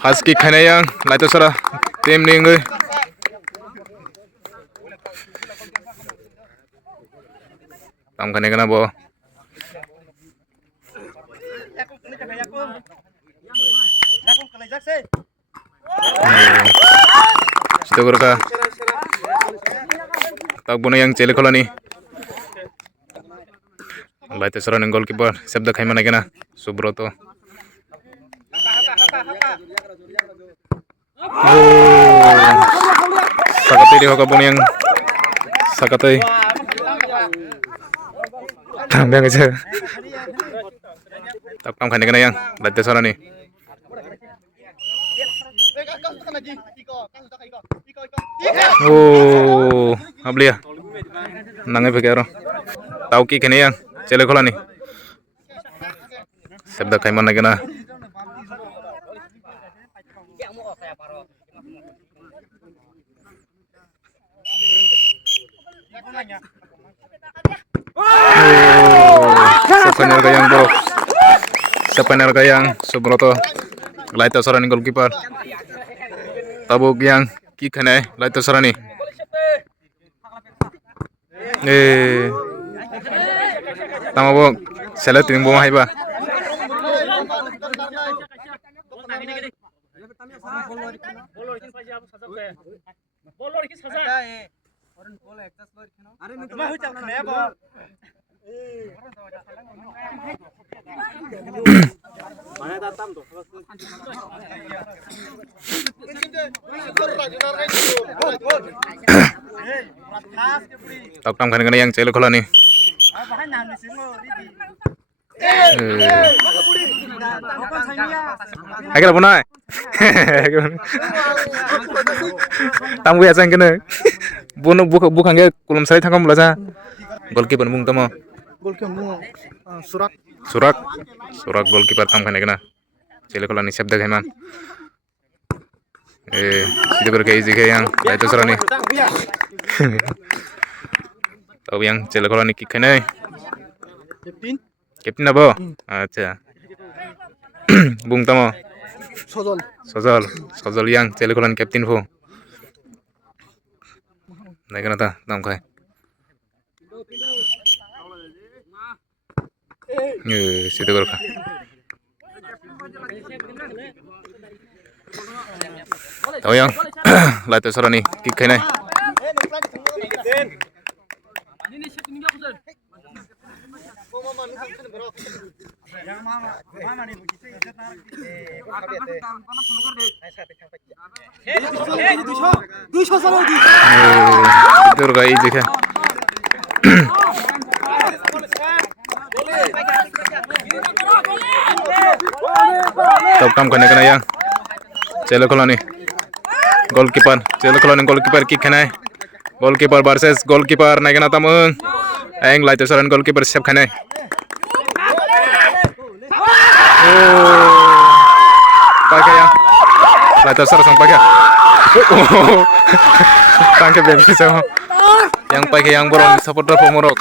Fast kick kena yang laito sara tim ning tam kena bo situ ka tak bono yang cele kolani laito sara ning goalkeeper sabda khai mana kena Subroto sakatay di hoka bono yang sakatay tambang aja tak kam khane kena yang laito sara ni oh ablia nangai pekero tau ki kene yang cele kolani sabda khai mana kena Sepener gayang Subroto laito sarani goalkeeper tabuk yang kick kene laito sarani tamabo sele tim bo haiba tak tam kene yang cele kolani agak punai tamu ya sang kene bunuh bukan ke kulum saya thangam belaja goalkeeper mung tamo surak goalkeeper tam kene cele kolani sabda khaiman situ berke isi yang laito sarani tau yang cele kolani kick kene captain abo acha bung tamo sojol yang cele kolani captain pho naik nata tam khai situ berka tau yang laito sarani kick kene itu rugai jika top kam kene yang cele kolani goalkeeper kick kene goalkeeper versus goalkeeper naik kena tamung aing laito saran goalkeeper save kene pakai yang laito sar sang pakai tangke bebas yang pakai yang borong supporter pemuruk